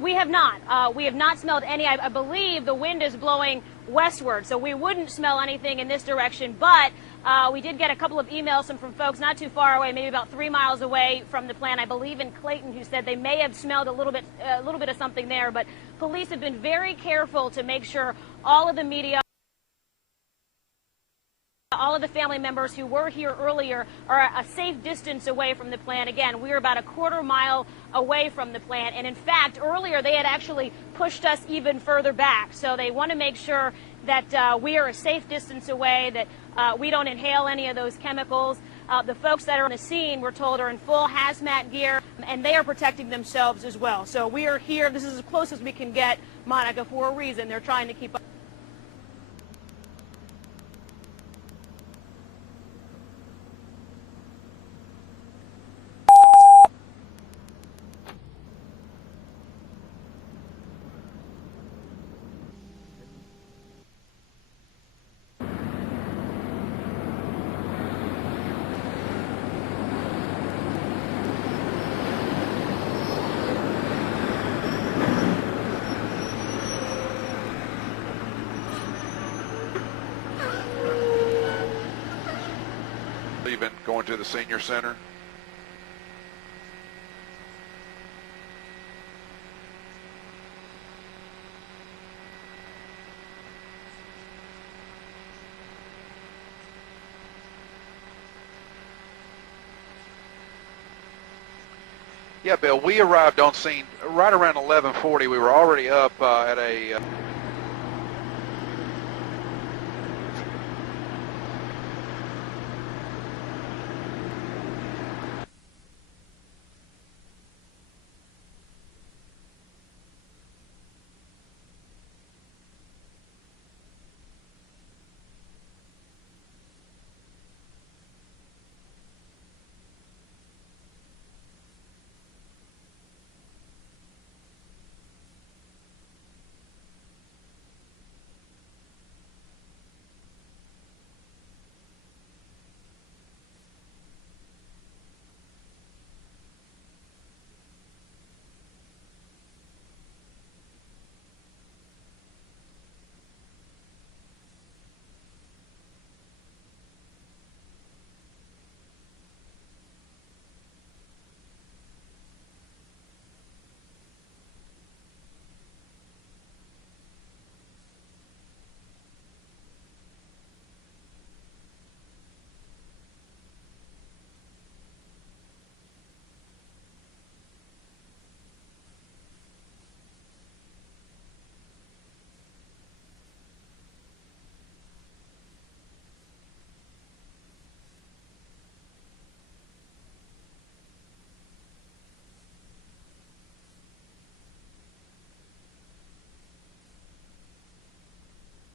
We have not. We have not smelled any. I believe the wind is blowing westward, so we wouldn't smell anything in this direction. But we did get a couple of emails from folks not too far away, maybe about 3 miles away from the plant. I believe in Clayton, who said they may have smelled a little bit of something there. But police have been very careful to make sure all of the media, all of the family members who were here earlier are a safe distance away from the plant. Again, we are about a quarter mile away from the plant. And in fact, earlier they had actually pushed us even further back. So they want to make sure that we are a safe distance away, that we don't inhale any of those chemicals. The folks that are on the scene, we're told, are in full hazmat gear, and they are protecting themselves as well. So we are here. This is as close as we can get, Monica, for a reason. They're trying to keep up. Leaving, going to the senior center. Yeah, Bill, we arrived on scene right around 11:40. We were already up at a